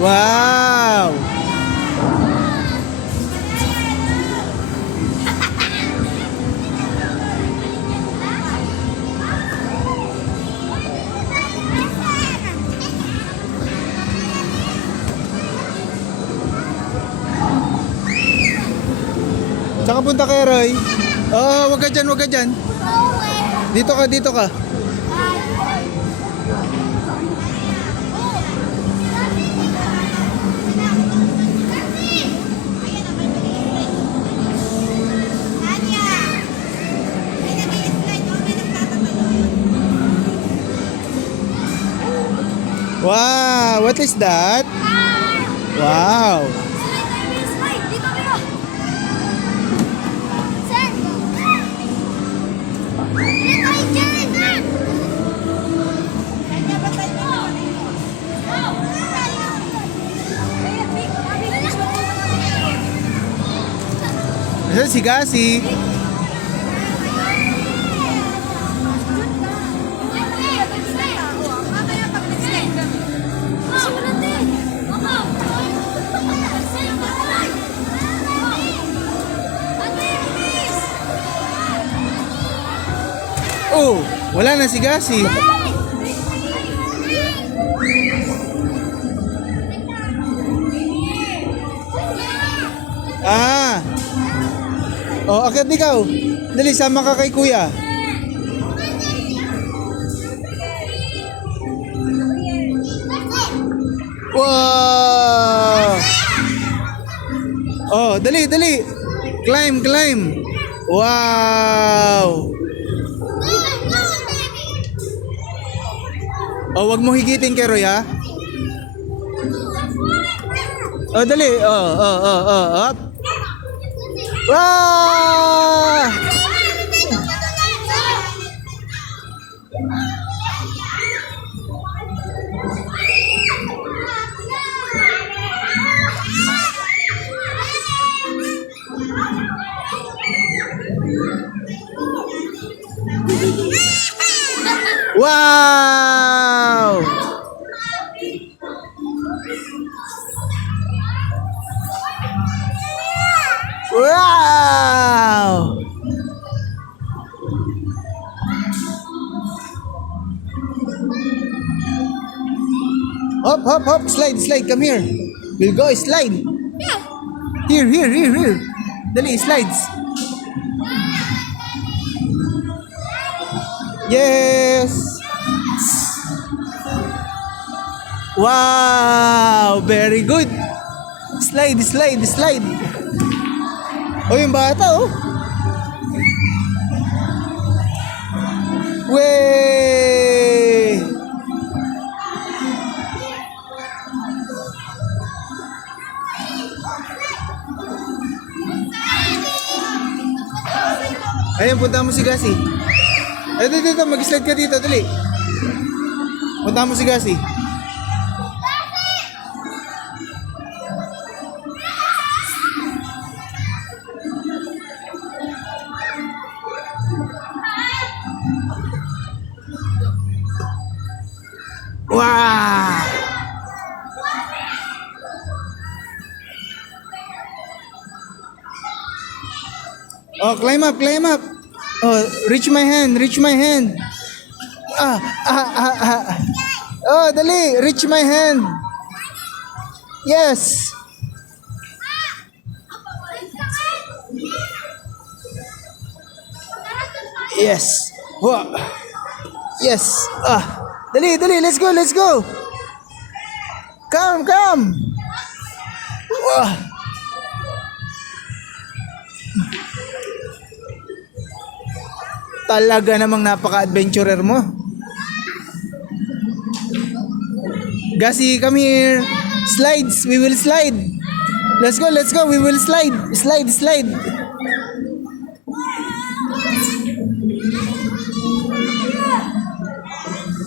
Wow! Saan ka punta kay Roy? Oo, wag ka dyan, wag ka dyan. Dito ka, dito ka. Wow, what is that? Wow. Ayan si Gasi. Oh, wala na si Gasi. Ah. Oh, akit ikaw. Dali, sama ka kay kuya. Wow! Oh, dali, dali. Climb, climb. Wow! Oh, wag mo higitin kay Roy, ha? Oh, dali. Up. Wow! Wow! Wow! Hop, hop, hop. Slide, slide. Come here. We'll go slide. Here, here, here, here. Dali, slides. Yes. Wow, very good. Slide, slide, slide. Oh, yung bata, oh. Wey! Ayun, punta mo si Gasi. Ay, dito, mag-slide ka dito, dali. Punta mo si Gasi. Wow! Oh, climb up, climb up. Oh, reach my hand, reach my hand. Ah. Oh, dali, reach my hand. Yes. Yes. Wow. Yes. Dali, dali, let's go, let's go. Come, come. Wow. Talaga namang napaka-adventurer mo. Gasi, come here. Slides, we will slide. Let's go, we will slide. Slide, slide.